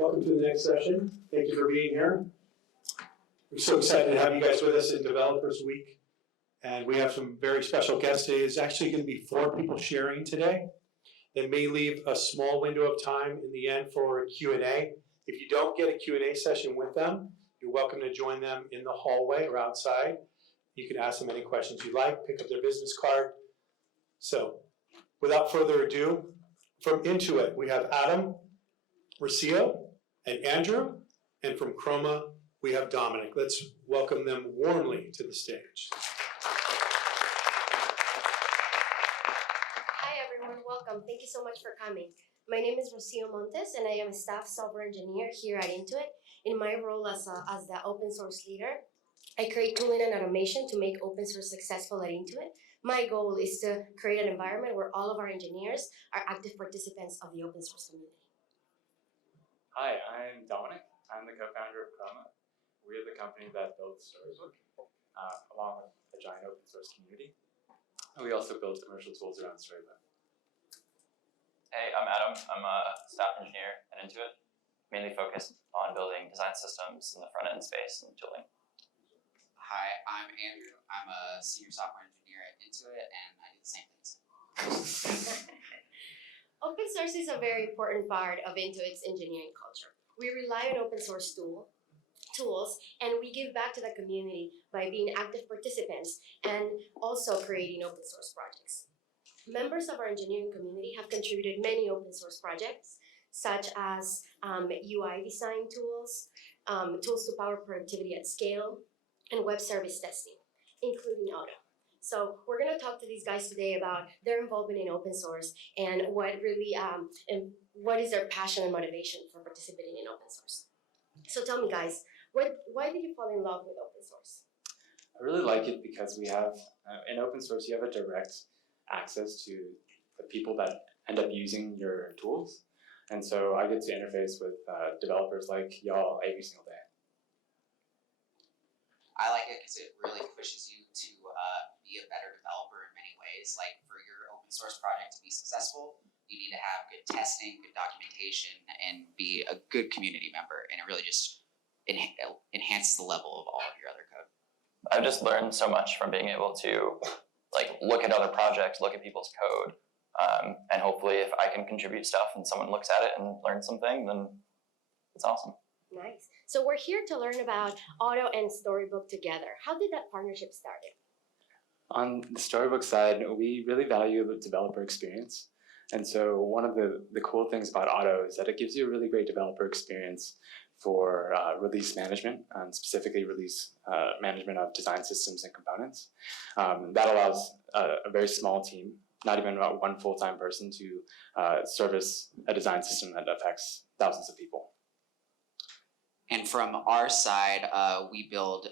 Welcome to the next session. Thank you for being here. We're so excited to have you guys with us in Developers Week. And we have some very special guests today. There's actually going to be 4 people sharing today. They may leave a small window of time in the end for a Q&A. If you don't get a Q&A session with them, you're welcome to join them in the hallway or outside. You can ask them any questions you like, pick up their business card. So, without further ado, from Intuit, we have Adam, Rocio, and Andrew, and from Chroma, we have Dominic. Let's welcome them warmly to the stage. Hi everyone, welcome. Thank you so much for coming. My name is Rocio Montes, and I am a staff software engineer here at Intuit. In my role as the open source leader, I create tooling and automation to make open source successful at Intuit. My goal is to create an environment where all of our engineers are active participants of the open source community. Hi, I'm Dominic. I'm the co-founder of Chroma. We're the company that builds Storybook, along with a giant open source community. And we also build commercial tools around Storybook. Hey, I'm Adam. I'm a staff engineer at Intuit, mainly focused on building design systems in the front-end space and tooling. Hi, I'm Andrew. I'm a senior software engineer at Intuit, and I do the same things. Open source is a very important part of Intuit's engineering culture. We rely on open source tools, and we give back to the community by being active participants and also creating open source projects. Members of our engineering community have contributed many open source projects, such as UI design tools, tools to power productivity at scale, and web service testing, including auto. So we're going to talk to these guys today about their involvement in open source and what really and what is their passion and motivation for participating in open source. So tell me, guys, why did you fall in love with open source? I really like it because we have, in open source, you have a direct access to the people that end up using your tools. And so I get to interface with developers like y'all every single day. I like it because it really pushes you to be a better developer in many ways. Like for your open source project to be successful, you need to have good testing, good documentation, and be a good community member. And it really just enhances the level of all of your other code. I've just learned so much from being able to look at other projects, look at people's code, and hopefully if I can contribute stuff and someone looks at it and learns something, then it's awesome. Nice. So we're here to learn about Auto and Storybook together. How did that partnership start? On the Storybook side, we really value the developer experience. And so one of the cool things about Auto is that it gives you a really great developer experience for release management, and specifically release management of design systems and components. That allows a very small team, not even about one full-time person, to service a design system that affects thousands of people. And from our side, we build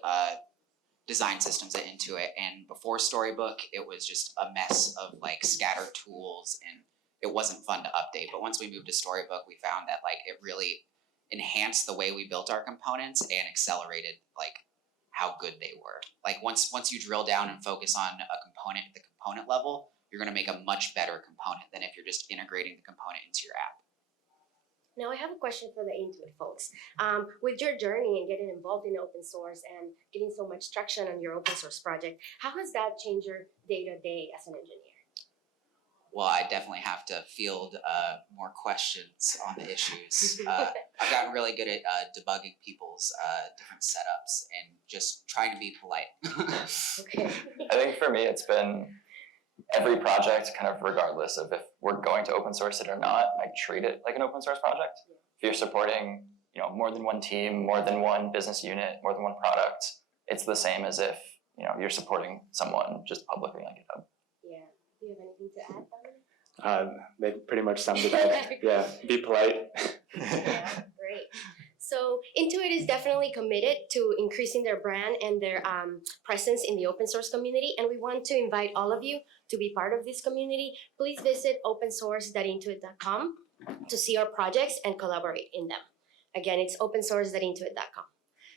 design systems at Intuit. And before Storybook, it was just a mess of scattered tools, and it wasn't fun to update. But once we moved to Storybook, we found that it really enhanced the way we built our components and accelerated how good they were. Once you drill down and focus on a component at the component level, you're going to make a much better component than if you're just integrating the component into your app. Now I have a question for the Intuit folks. With your journey and getting involved in open source and getting so much traction on your open source project, how has that changed your day-to-day as an engineer? Well, I definitely have to field more questions on the issues. I've gotten really good at debugging people's different setups and just trying to be polite. Okay. I think for me it's been every project, kind of regardless of if we're going to open source it or not, I treat it like an open source project. If you're supporting more than one team, more than one business unit, more than one product, it's the same as if you're supporting someone just publicly on GitHub. Yeah. Do you have anything to add, Dominic? They pretty much summed it up. Yeah, be polite. Yeah, great. So Intuit is definitely committed to increasing their brand and their presence in the open source community, and we want to invite all of you to be part of this community. Please visit opensource.intuit.com to see our projects and collaborate in them. Again, it's opensource.intuit.com.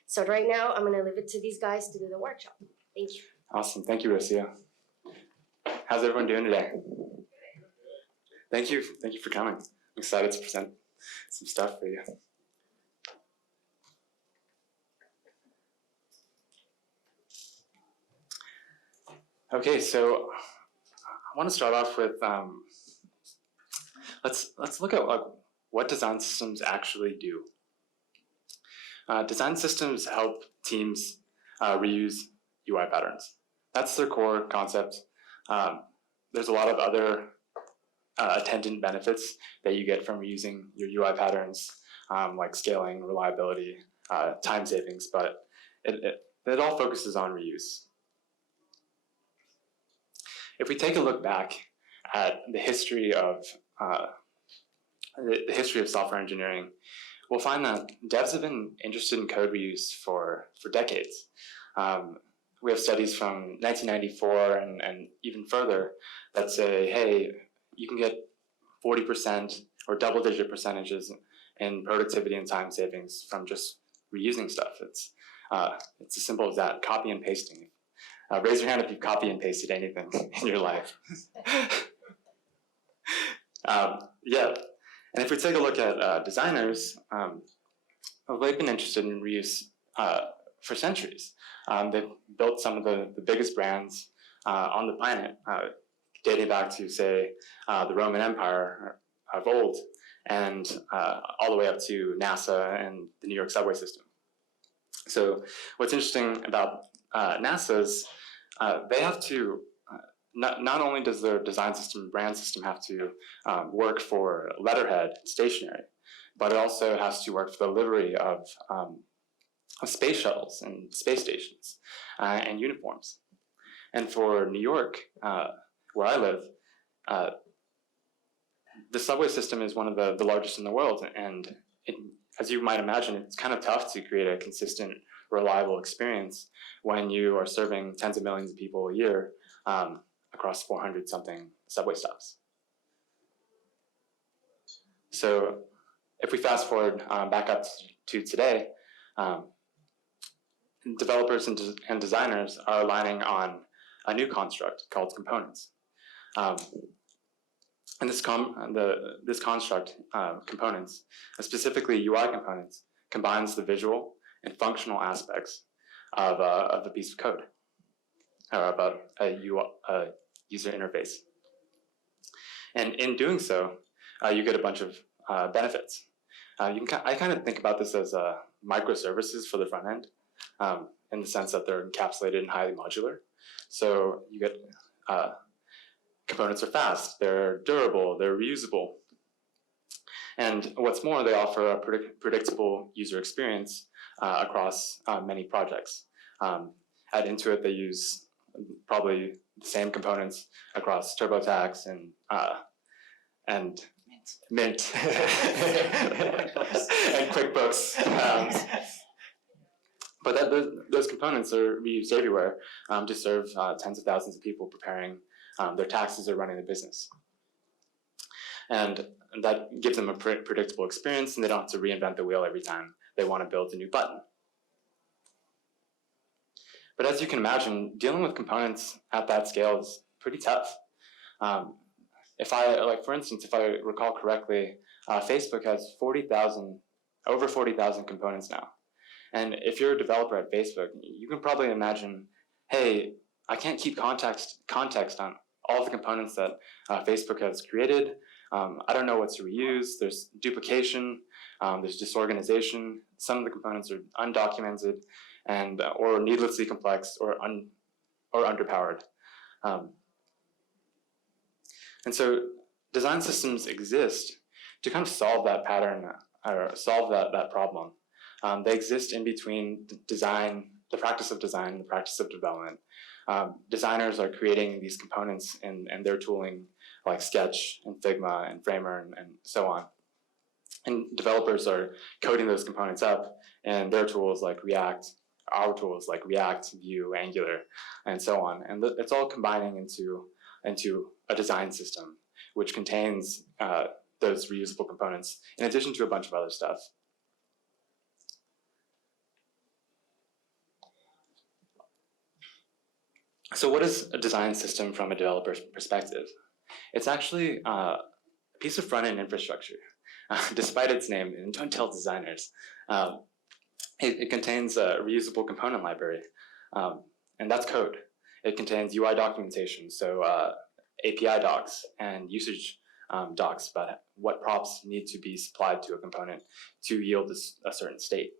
So right now, I'm going to leave it to these guys to do the workshop. Thank you. Awesome. Thank you, Rocio. How's everyone doing today? Thank you for coming. I'm excited to present some stuff for you. Okay, so I want to start off with let's look at what design systems actually do. Design systems help teams reuse UI patterns. That's their core concept. There's a lot of other attendant benefits that you get from reusing your UI patterns, like scaling, reliability, time savings, but it all focuses on reuse. If we take a look back at the history of software engineering, we'll find that devs have been interested in code reuse for decades. We have studies from 1994 and even further that say, hey, you can get 40% or double-digit percentages in productivity and time savings from just reusing stuff. It's as simple as that, copy and pasting. Raise your hand if you've copy and pasted anything in your life. Yeah, and if we take a look at designers, they've been interested in reuse for centuries. They've built some of the biggest brands on the planet, dating back to, say, the Roman Empire of old, and all the way up to NASA and the New York subway system. So what's interesting about NASA is they have to, not only does their design system, brand system have to work for letterhead, stationery, but it also has to work for the livery of space shuttles and space stations and uniforms. And for New York, where I live, the subway system is one of the largest in the world, and as you might imagine, it's kind of tough to create a consistent, reliable experience when you are serving tens of millions of people a year across 400-something subway stops. So if we fast forward back up to today, developers and designers are aligning on a new construct called components. And this construct, components, specifically UI components, combines the visual and functional aspects of a piece of code, or of a user interface. And in doing so, you get a bunch of benefits. I kind of think about this as microservices for the front end, in the sense that they're encapsulated and highly modular. So you get components are fast, they're durable, they're reusable. And what's more, they offer a predictable user experience across many projects. At Intuit, they use probably the same components across TurboTax and Mint and QuickBooks. But those components are reused everywhere to serve tens of thousands of people preparing their taxes or running the business. And that gives them a predictable experience, and they don't have to reinvent the wheel every time they want to build a new button. But as you can imagine, dealing with components at that scale is pretty tough. For instance, if I recall correctly, Facebook has over 40,000 components now. And if you're a developer at Facebook, you can probably imagine, hey, I can't keep context on all the components that Facebook has created. I don't know what to reuse. There's duplication. There's disorganization. Some of the components are undocumented and or needlessly complex or underpowered. And so design systems exist to kind of solve that pattern or solve that problem. They exist in between the practice of design, and the practice of development. Designers are creating these components and their tooling like Sketch and Figma and Framer and so on. And developers are coding those components up in their tools like React, our tools like React, Vue, Angular, and so on. And it's all combining into a design system, which contains those reusable components, in addition to a bunch of other stuff. So what is a design system from a developer's perspective? It's actually a piece of front-end infrastructure. Despite its name, and don't tell designers, it contains a reusable component library, and that's code. It contains UI documentation, so API docs and usage docs about what props need to be supplied to a component to yield a certain state.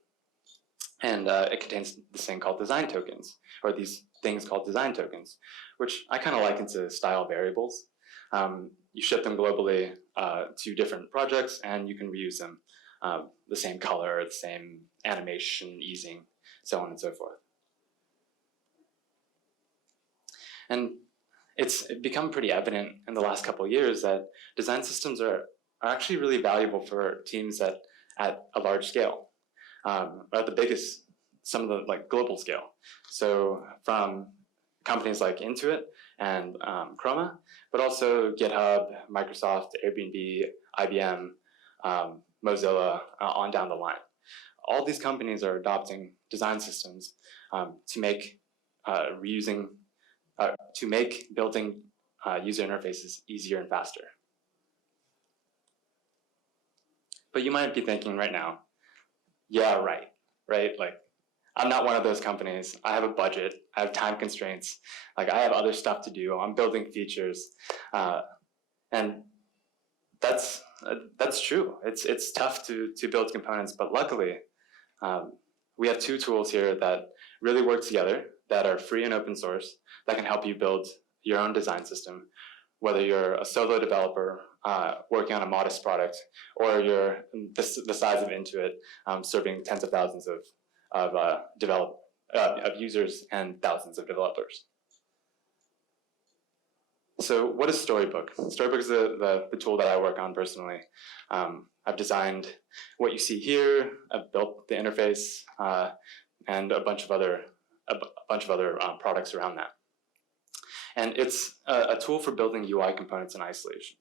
And it contains this thing called design tokens, or these things called design tokens, which I kind of liken to style variables. You ship them globally to different projects, and you can reuse them. The same color, the same animation, easing, so on and so forth. And it's become pretty evident in the last couple of years that design systems are actually really valuable for teams at a large scale, or at the biggest, some of the global scale. So from companies like Intuit and Chroma, but also GitHub, Microsoft, Airbnb, IBM, Mozilla, on down the line. All these companies are adopting design systems to make building user interfaces easier and faster. But you might be thinking right now, yeah, right? Like, I'm not one of those companies. I have a budget, I have time constraints, I have other stuff to do, I'm building features. And that's true. It's tough to build components, but luckily, we have two tools here that really work together, that are free and open source, that can help you build your own design system, whether you're a solo developer working on a modest product, or you're the size of Intuit, serving tens of thousands of users and thousands of developers. So what is Storybook? Storybook is the tool that I work on personally. I've designed what you see here. I've built the interface and a bunch of other products around that. And it's a tool for building UI components in isolation.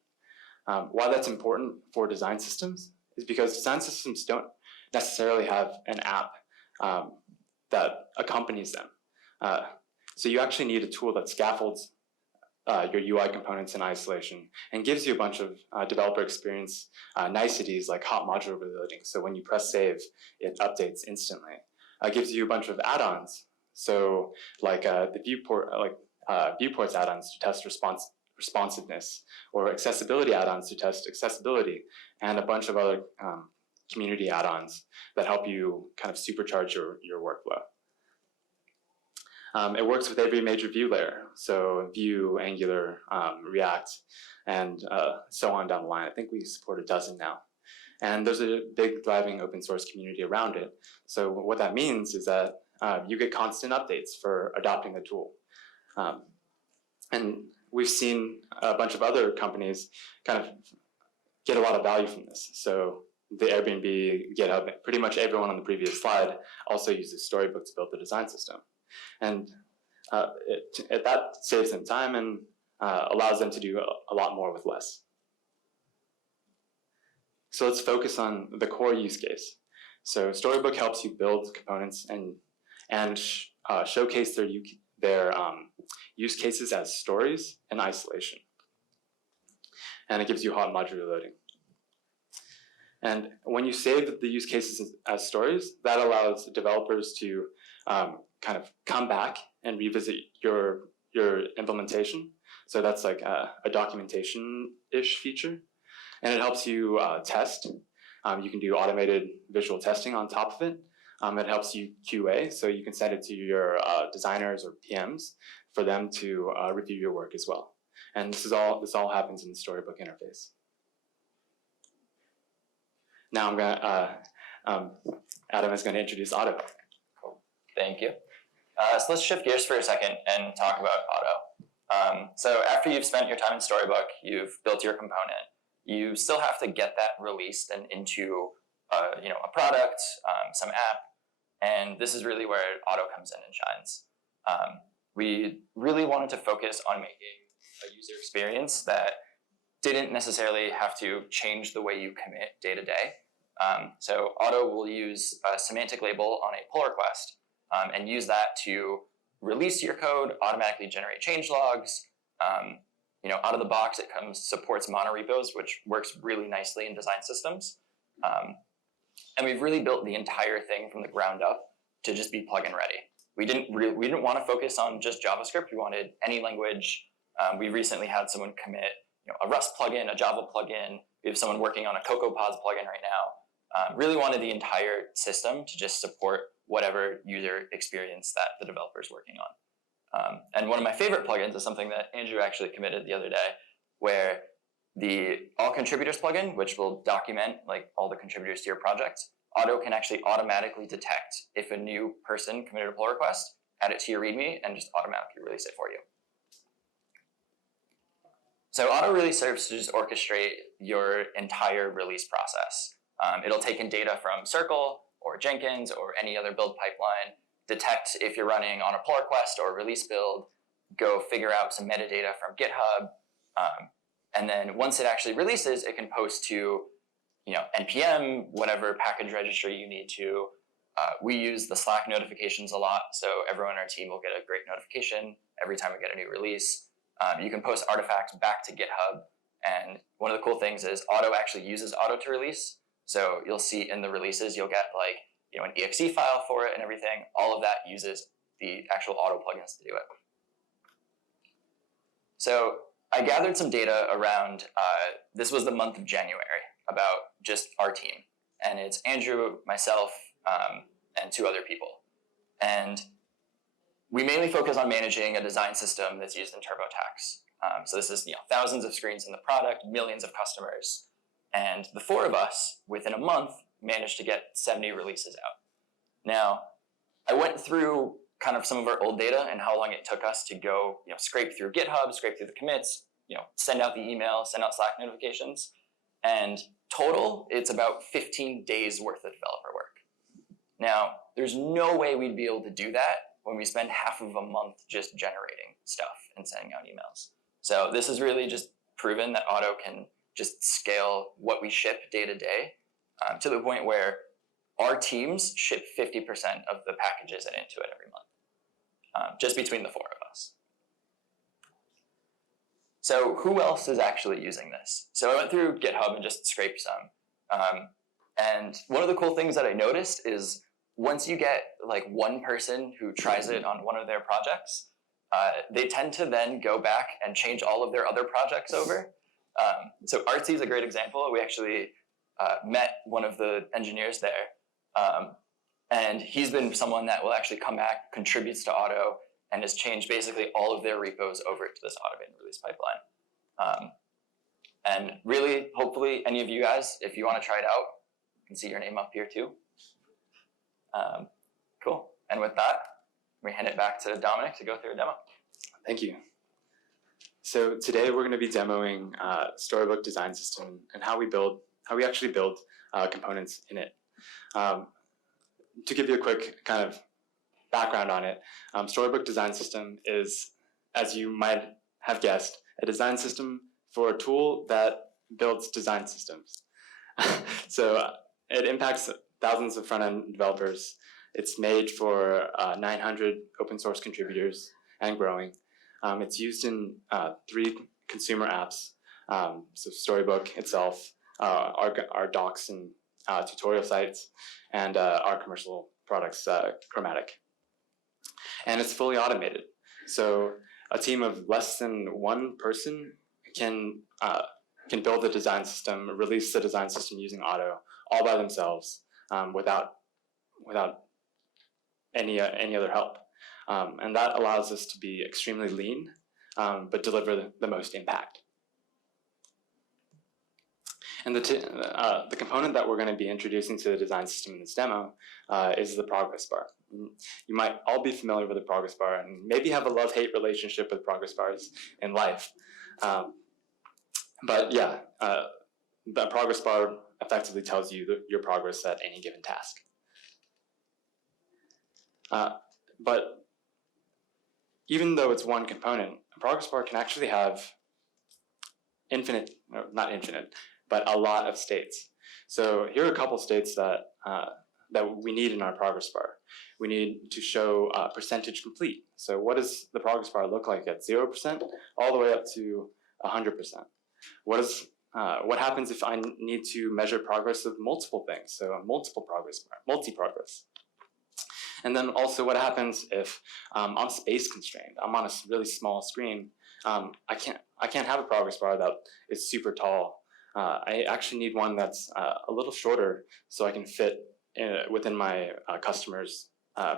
Why that's important for design systems is because design systems don't necessarily have an app that accompanies them. So you actually need a tool that scaffolds your UI components in isolation and gives you a bunch of developer experience niceties like hot modular reloading. So when you press save, it updates instantly. It gives you a bunch of add-ons. So like the viewports add-ons to test responsiveness, or accessibility add-ons to test accessibility, and a bunch of other community add-ons that help you kind of supercharge your workflow. It works with every major Vue layer, so Vue, Angular, React, and so on down the line. I think we support a dozen now. And there's a big thriving open source community around it. So what that means is that you get constant updates for adopting the tool. And we've seen a bunch of other companies kind of get a lot of value from this. So the Airbnb, GitHub, pretty much everyone on the previous slide also uses Storybook to build the design system. And that saves them time and allows them to do a lot more with less. So let's focus on the core use case. So Storybook helps you build components and showcase their use cases as stories in isolation. And it gives you hot modular loading. And when you save the use cases as stories, that allows developers to kind of come back and revisit your implementation. So that's like a documentation-ish feature. And it helps you test. You can do automated visual testing on top of it. It helps you QA, so you can send it to your designers or PMs for them to review your work as well. And this all happens in the Storybook interface. Now I'm gonna, Adam is gonna introduce Otto. Cool, thank you. So let's shift gears for a second and talk about Otto. So after you've spent your time in Storybook, you've built your component, you still have to get that released and into a product, some app, and this is really where Otto comes in and shines. We really wanted to focus on making a user experience that didn't necessarily have to change the way you commit day to day. So Otto will use a semantic label on a pull request and use that to release your code, automatically generate change logs. Out of the box, it supports monorepos, which works really nicely in design systems. And we've really built the entire thing from the ground up to just be plug-in ready. we didn't want to focus on just JavaScript. We wanted any language. We recently had someone commit a Rust plugin, a Java plugin. We have someone working on a CocoaPods plugin right now. Really wanted the entire system to just support whatever user experience that the developer is working on. And one of my favorite plugins is something that Andrew actually committed the other day, where the All Contributors plugin, which will document like all the contributors to your project, Auto can actually automatically detect if a new person committed a pull request, add it to your README, and just automatically release it for you. So Auto really serves to just orchestrate your entire release process. It'll take in data from Circle or Jenkins or any other build pipeline, detect if you're running on a pull request or a release build, go figure out some metadata from GitHub, and then once it actually releases, it can post to NPM, whatever package registry you need to. We use the Slack notifications a lot, so everyone on our team will get a great notification every time we get a new release. You can post artifacts back to GitHub, and one of the cool things is Auto actually uses Auto to release. So you'll see in the releases, you'll get like an exe file for it and everything. All of that uses the actual Auto plugins to do it. So I gathered some data around, this was the month of January, about just our team. And it's Andrew, myself, and 2 other people. And we mainly focus on managing a design system that's used in TurboTax. So this is thousands of screens in the product, millions of customers. And the 4 of us, within a month, managed to get 70 releases out. Now, I went through kind of some of our old data and how long it took us to go scrape through GitHub, scrape through the commits, send out the email, send out Slack notifications. And total, it's about 15 days worth of developer work. Now, there's no way we'd be able to do that when we spend half of a month just generating stuff and sending out emails. So this is really just proven that Auto can just scale what we ship day to day to the point where our teams ship 50% of the packages at Intuit every month, just between the 4 of us. So who else is actually using this? So I went through GitHub and just scraped some. And one of the cool things that I noticed is once you get like one person who tries it on one of their projects, they tend to then go back and change all of their other projects over. So Artsy is a great example. We actually met one of the engineers there. And he's been someone that will actually come back, contributes to Auto, and has changed basically all of their repos over to this automated release pipeline. And really, hopefully, any of you guys, if you want to try it out, you can see your name up here too. Cool. And with that, we hand it back to Dominic to go through a demo. Thank you. So today we're going to be demoing Storybook design system and how we actually build components in it. To give you a quick kind of background on it, Storybook design system is, as you might have guessed, a design system for a tool that builds design systems. So it impacts thousands of front-end developers. It's made for 900 open source contributors and growing. It's used in 3 consumer apps, so Storybook itself, our docs and tutorial sites, and our commercial products, Chromatic. And it's fully automated. So a team of less than 1 person can build a design system, release the design system using Auto all by themselves without any other help. And that allows us to be extremely lean, but deliver the most impact. And the component that we're going to be introducing to the design system in this demo is the progress bar. You might all be familiar with the progress bar and maybe have a love-hate relationship with progress bars in life. But yeah, the progress bar effectively tells you your progress at any given task. But even though it's one component, a progress bar can actually have not infinite, but a lot of states. So here are a couple states that we need in our progress bar. We need to show percentage complete. So what does the progress bar look like at 0% all the way up to 100%? What happens if I need to measure progress of multiple things? So a multiple progress bar, multi-progress. And then also what happens if I'm space constrained? I'm on a really small screen. I can't have a progress bar that is super tall. I actually need one that's a little shorter so I can fit within my customer's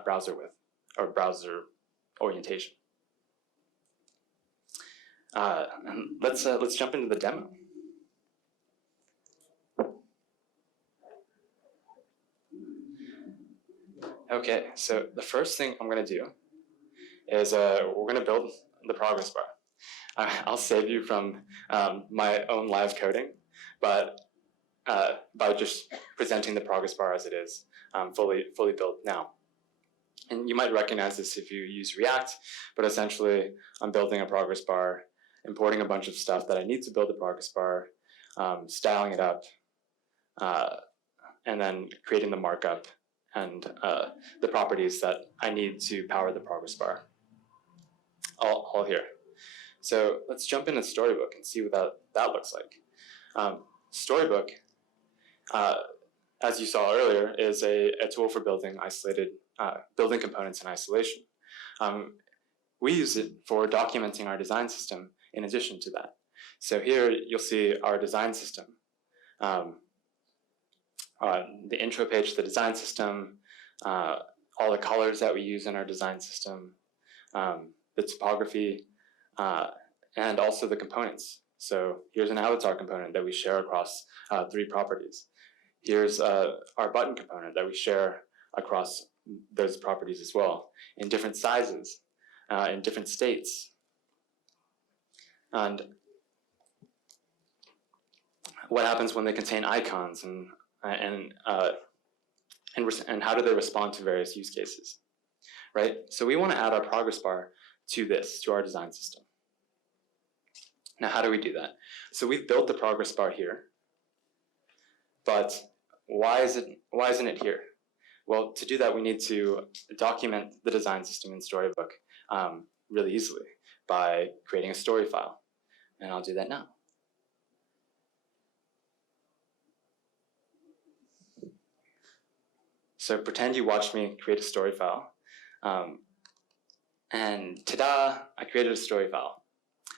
browser width or browser orientation. And let's jump into the demo. Okay, so the first thing I'm going to do is we're going to build the progress bar. I'll save you from my own live coding, but by just presenting the progress bar as it is, fully built now. And you might recognize this if you use React, but essentially I'm building a progress bar, importing a bunch of stuff that I need to build the progress bar, styling it up, and then creating the markup and the properties that I need to power the progress bar, all here. So let's jump into Storybook and see what that looks like. Storybook, as you saw earlier, is a tool for building building components in isolation. We use it for documenting our design system in addition to that. So here you'll see our design system. The intro page to the design system, all the colors that we use in our design system, the topography, and also the components. So here's an avatar component that we share across 3 properties. Here's our button component that we share across those properties as well, in different sizes, in different states. And what happens when they contain icons, and how do they respond to various use cases, right? So we want to add our progress bar to our design system. Now, how do we do that? So we've built the progress bar here, but why isn't it here? Well, to do that, we need to document the design system in Storybook really easily by creating a story file, and I'll do that now. So pretend you watched me create a story file, and ta-da, I created a story file.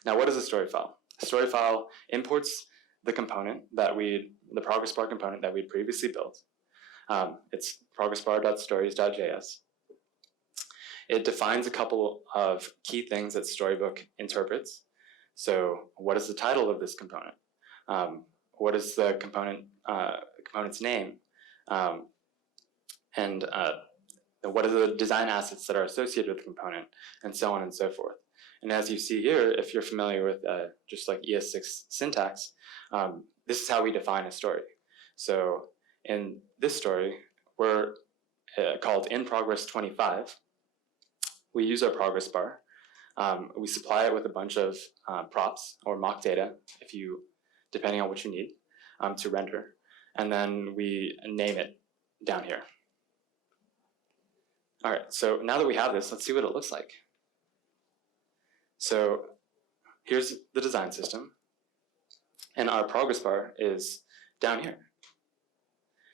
Now, what is a story file? A story file imports the progress bar component that we previously built. It's progressbar.stories.js. It defines a couple of key things that Storybook interprets. So what is the title of this component? What is the component's name? And what are the design assets that are associated with the component, and so on and so forth. And as you see here, if you're familiar with just like ES6 syntax, this is how we define a story. So in this story, we're called in progress 25. We use our progress bar. We supply it with a bunch of props or mock data, depending on what you need to render. And then we name it down here. All right, so now that we have this, let's see what it looks like. So here's the design system, and our progress bar is down here.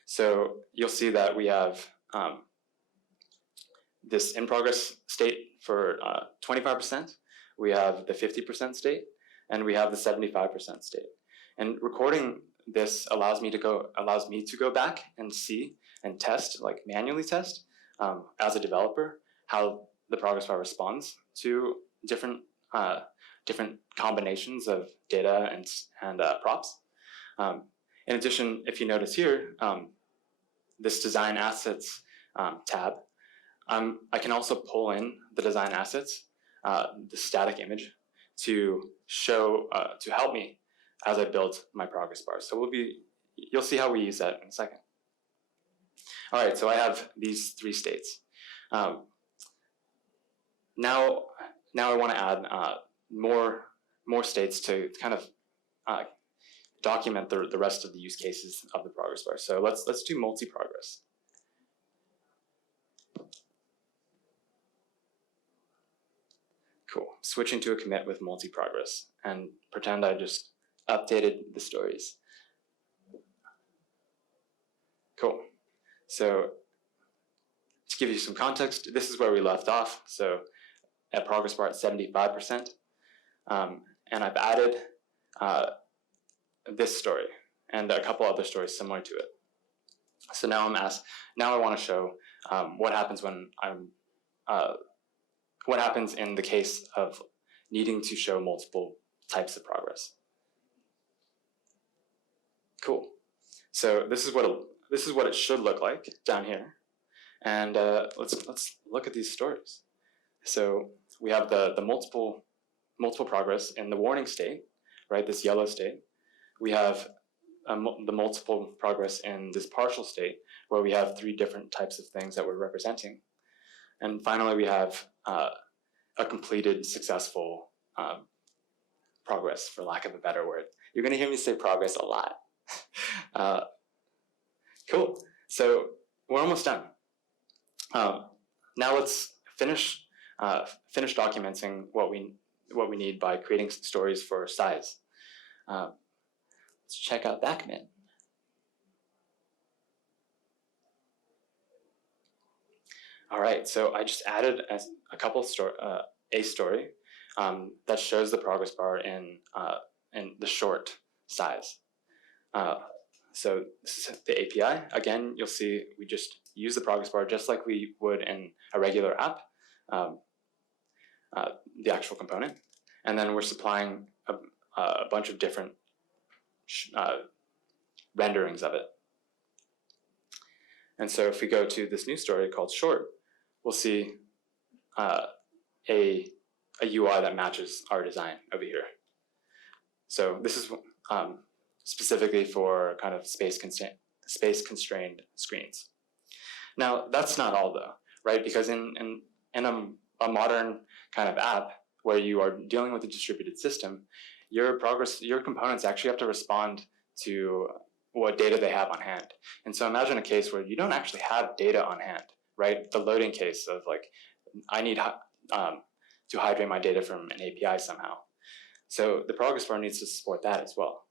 So you'll see that we have this in progress state for 25%, we have the 50% state, and we have the 75% state. And recording this allows me to go back and see and test, like manually test, as a developer, how the progress bar responds to different combinations of data and props. In addition, if you notice here, this design assets tab, I can also pull in the design assets, the static image, to help me as I build my progress bar. So you'll see how we use that in a second. All right, so I have these 3 states. Now I want to add more states to kind of document the rest of the use cases of the progress bar. So let's do multi-progress. Cool. Switching to a commit with multi-progress, and pretend I just updated the stories. Cool. So to give you some context, this is where we left off. So at progress bar at 75%. And I've added this story and a couple other stories similar to it. So now now I want to show what happens when what happens in the case of needing to show multiple types of progress. Cool. So this is what it should look like down here, and let's look at these stories. So we have the multiple progress in the warning state, right? This yellow state. We have the multiple progress in this partial state, where we have 3 different types of things that we're representing, and finally we have a completed successful progress, for lack of a better word. You're going to hear me say progress a lot. Cool. So we're almost done. Now let's finish documenting what we need by creating stories for size. Let's check out that command. All right. So I just added a couple a story that shows the progress bar in the short size. So this is the API. Again, you'll see we just use the progress bar just like we would in a regular app, the actual component. And then we're supplying a bunch of different renderings of it. And so if we go to this new story called short, we'll see a UI that matches our design over here. So this is specifically for kind of space-constrained screens. Now, that's not all though, right? Because in a modern kind of app where you are dealing with a distributed system, your components actually have to respond to what data they have on hand. And so imagine a case where you don't actually have data on hand, right? The loading case of like, I need to hydrate my data from an API somehow. So the progress bar needs to support that as well.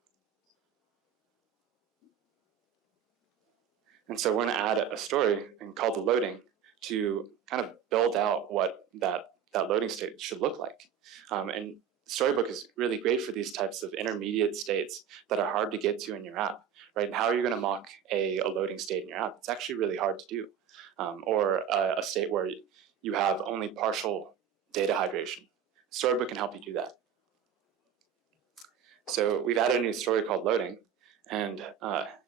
And so we're going to add a story called the loading to kind of build out what that loading state should look like. And Storybook is really great for these types of intermediate states that are hard to get to in your app, right? How are you going to mock a loading state in your app? It's actually really hard to do. Or a state where you have only partial data hydration. Storybook can help you do that. So we've added a new story called loading, and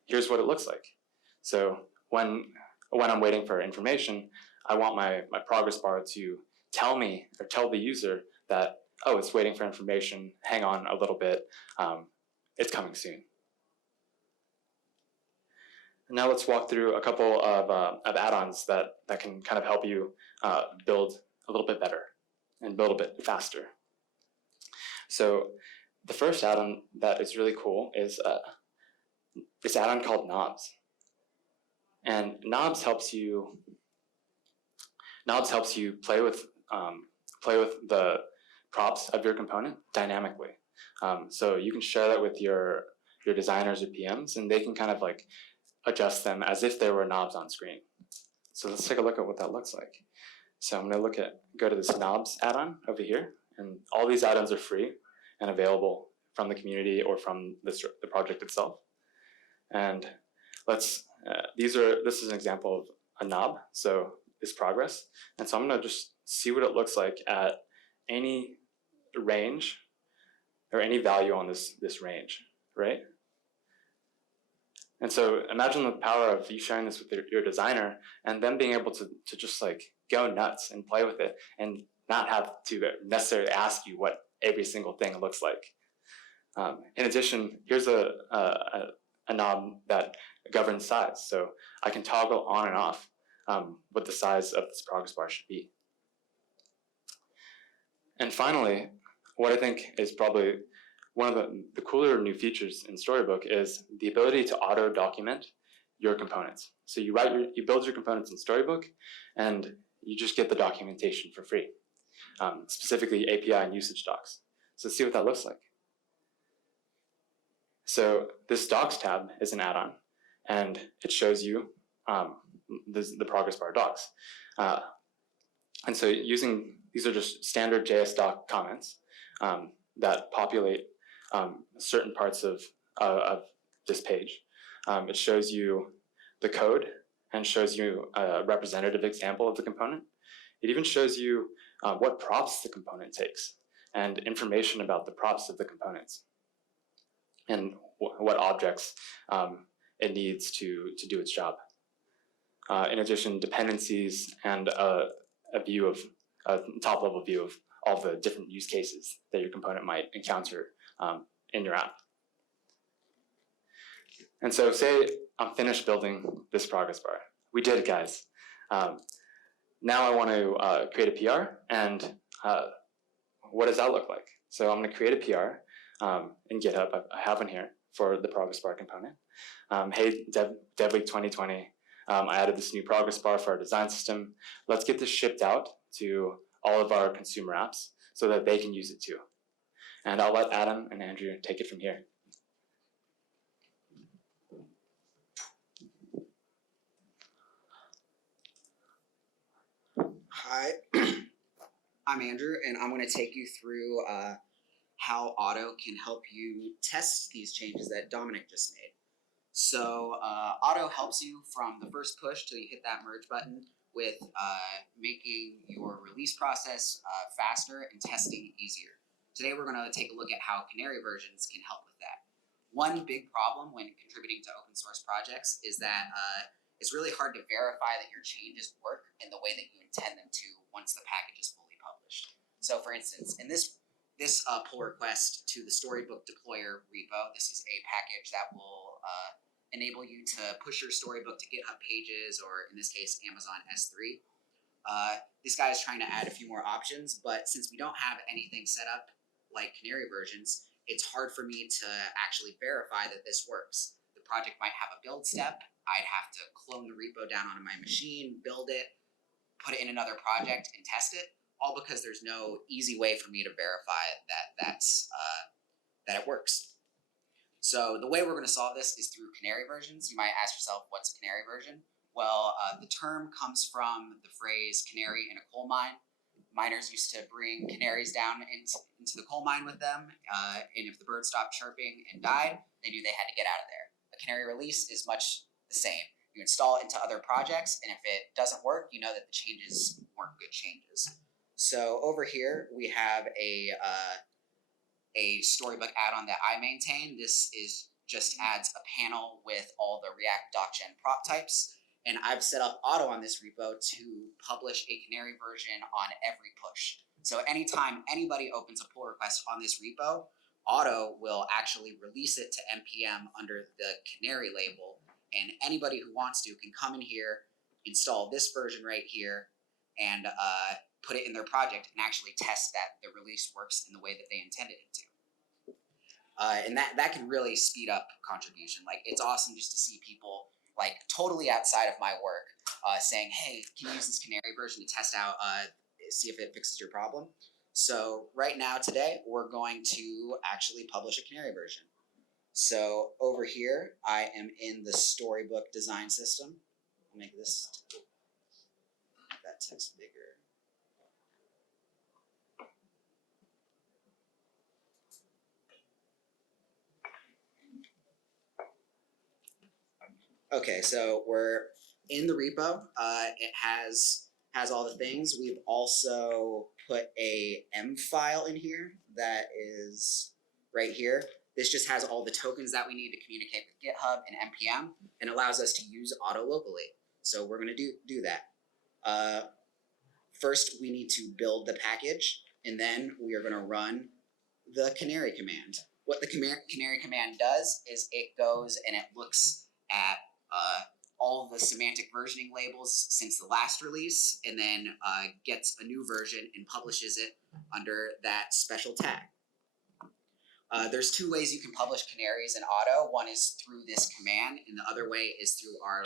here's what it looks like. So when I'm waiting for information, I want my progress bar to tell me or tell the user that, oh, it's waiting for information, hang on a little bit, it's coming soon. And now let's walk through a couple of add-ons that can kind of help you build a little bit better and build a bit faster. So the first add-on that is really cool is this add-on called knobs. And knobs helps you play with the props of your component dynamically. So you can share that with your designers or PMs, and they can kind of like adjust them as if there were knobs on screen. So let's take a look at what that looks like. So I'm going to go to this knobs add-on over here, and all these add-ons are free and available from the community or from the project itself. And this is an example of a knob, so this progress. And so I'm going to just see what it looks like at any range or any value on this range, right? And so imagine the power of you sharing this with your designer and them being able to just like go nuts and play with it and not have to necessarily ask you what every single thing looks like. In addition, here's a knob that governs size. So I can toggle on and off what the size of this progress bar should be. And finally, what I think is probably one of the cooler new features in Storybook is the ability to auto-document your components. So you build your components in Storybook, and you just get the documentation for free, specifically API and usage docs. So let's see what that looks like. So this docs tab is an add-on, and it shows you the progress bar docs. And so these are just standard JS doc comments that populate certain parts of this page. It shows you the code and shows you a representative example of the component. It even shows you what props the component takes and information about the props of the components and what objects it needs to do its job. In addition, dependencies and a top-level view of all the different use cases that your component might encounter in your app. And so say I'm finished building this progress bar. We did it, guys. Now I want to create a PR, and what does that look like? So I'm going to create a PR in GitHub. I have one here for the progress bar component. Hey, Dev Week 2020, I added this new progress bar for our design system. Let's get this shipped out to all of our consumer apps so that they can use it too. And I'll let Adam and Andrew take it from here. Hi, I'm Andrew, and I'm going to take you through how Auto can help you test these changes that Dominic just made. So Auto helps you from the first push till you hit that merge button with making your release process faster and testing easier. Today we're going to take a look at how Canary versions can help with that. One big problem when contributing to open source projects is that it's really hard to verify that your changes work in the way that you intend them to once the package is fully published. So for instance, in this pull request to the Storybook deployer repo, this is a package that will enable you to push your Storybook to GitHub pages, or in this case, Amazon S3. This guy is trying to add a few more options, but since we don't have anything set up like Canary versions, it's hard for me to actually verify that this works. The project might have a build step. I'd have to clone the repo down onto my machine, build it, put it in another project, and test it, all because there's no easy way for me to verify that it works. So the way we're going to solve this is through Canary versions. You might ask yourself, what's a Canary version? Well, the term comes from the phrase canary in a coal mine. Miners used to bring canaries down into the coal mine with them, and if the bird stopped chirping and died, they knew they had to get out of there. A canary release is much the same. You install it into other projects, and if it doesn't work, you know that the changes weren't good changes. So over here, we have a Storybook add-on that I maintain. This just adds a panel with all the React DocGen prop types. And I've set up Auto on this repo to publish a Canary version on every push. So anytime anybody opens a pull request on this repo, Auto will actually release it to NPM under the Canary label. And anybody who wants to can come in here, install this version right here, and put it in their project and actually test that the release works in the way that they intended it to. And that can really speed up contribution. Like, it's awesome just to see people like totally outside of my work saying, hey, can you use this Canary version to test out, see if it fixes your problem? So right now today, we're going to actually publish a Canary version. So over here, I am in the Storybook design system. I'll make this, that text bigger. Okay, so we're in the repo. It has all the things. We've also put a M file in here that is right here. This just has all the tokens that we need to communicate with GitHub and NPM, and allows us to use Auto locally. So we're going to do that. First, we need to build the package, and then we are going to run the Canary command. What the Canary command does is it goes and it looks at all the semantic versioning labels since the last release, and then gets a new version and publishes it under that special tag. There's two ways you can publish canaries in Auto. One is through this command, and the other way is through our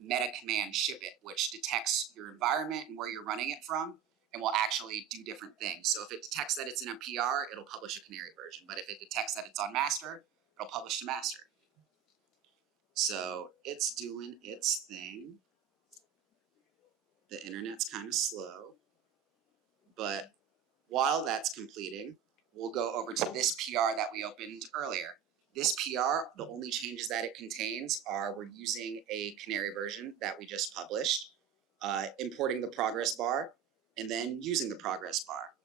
meta command shipit, which detects your environment and where you're running it from, and will actually do different things. So if it detects that it's in a PR, it'll publish a canary version. But if it detects that it's on master, it'll publish to master. So it's doing its thing. The internet's kind of slow. But while that's completing, we'll go over to this PR that we opened earlier. This PR, the only changes that it contains are we're using a Canary version that we just published, importing the progress bar, and then using the progress bar.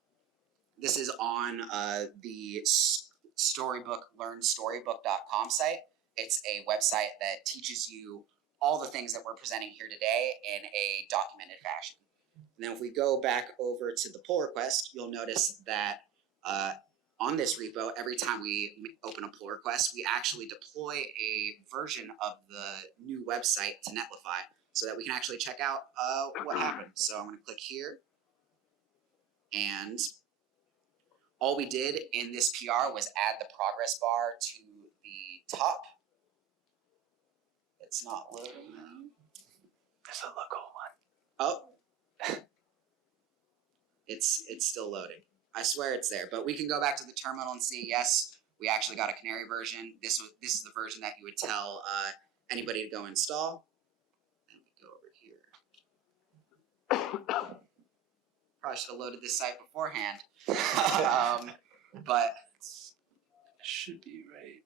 This is on the Storybook, learnstorybook.com site. It's a website that teaches you all the things that we're presenting here today in a documented fashion. And then if we go back over to the pull request, you'll notice that on this repo, every time we open a pull request, we actually deploy a version of the new website to Netlify so that we can actually check out what happened. So I'm going to click here. And all we did in this PR was add the progress bar to the top. It's not loading now. There's a local one. Oh. It's still loading. I swear it's there, but we can go back to the terminal and see, yes, we actually got a Canary version. This is the version that you would tell anybody to go install. And we go over here. Probably should have loaded this site beforehand. But It should be right.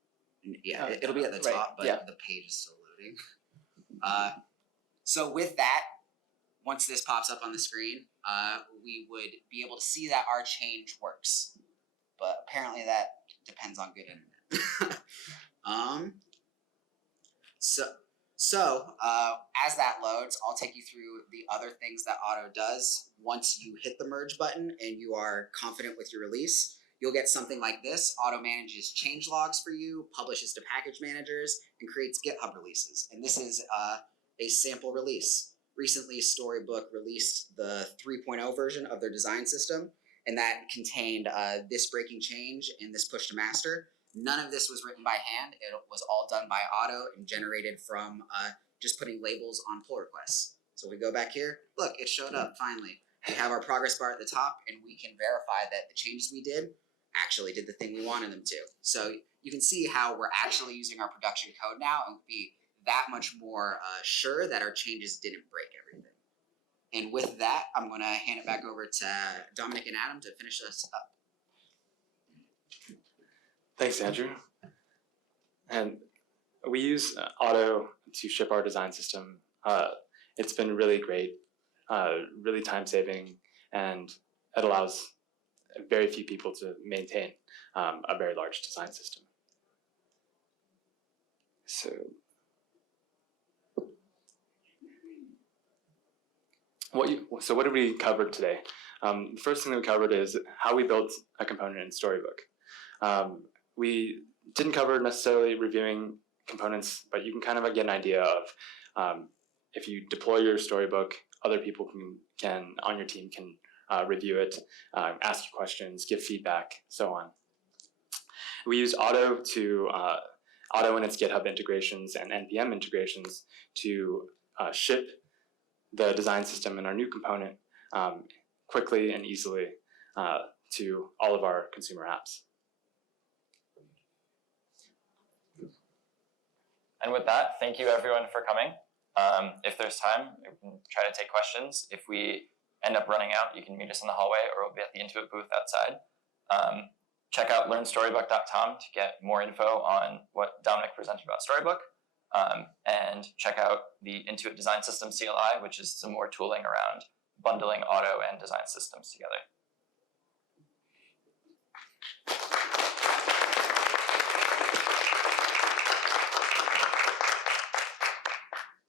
yeah, it'll be at the Right, top, but yeah. the page is still loading. So with that, once this pops up on the screen, we would be able to see that our change works. But apparently that depends on good internet. So as that loads, I'll take you through the other things that Auto does. Once you hit the merge button and you are confident with your release, you'll get something like this. Auto manages change logs for you, publishes to package managers, and creates GitHub releases. And this is a sample release. Recently, Storybook released the 3.0 version of their design system, and that contained this breaking change and this push to master. None of this was written by hand. It was all done by Auto and generated from just putting labels on pull requests. So we go back here. Look, it showed up finally. We have our progress bar at the top, and we can verify that the changes we did actually did the thing we wanted them to. So you can see how we're actually using our production code now and be that much more sure that our changes didn't break everything. And with that, I'm going to hand it back over to Dominic and Adam to finish us up. Thanks, Andrew. And we use Auto to ship our design system. It's been really great, really time-saving, and it allows very few people to maintain a very large design system. So what did we cover today? The first thing that we covered is how we built a component in Storybook. We didn't cover necessarily reviewing components, but you can kind of get an idea of if you deploy your Storybook, other people can on your team can review it, ask you questions, give feedback, so on. We use Auto and its GitHub integrations and NPM integrations to ship the design system and our new component quickly and easily to all of our consumer apps. And with that, thank you everyone for coming. If there's time, we can try to take questions. If we end up running out, you can meet us in the hallway or we'll be at the Intuit booth outside. Check out learnstorybook.com to get more info on what Dominic presented about Storybook. And check out the Intuit Design System CLI, which is some more tooling around bundling Auto and design systems together.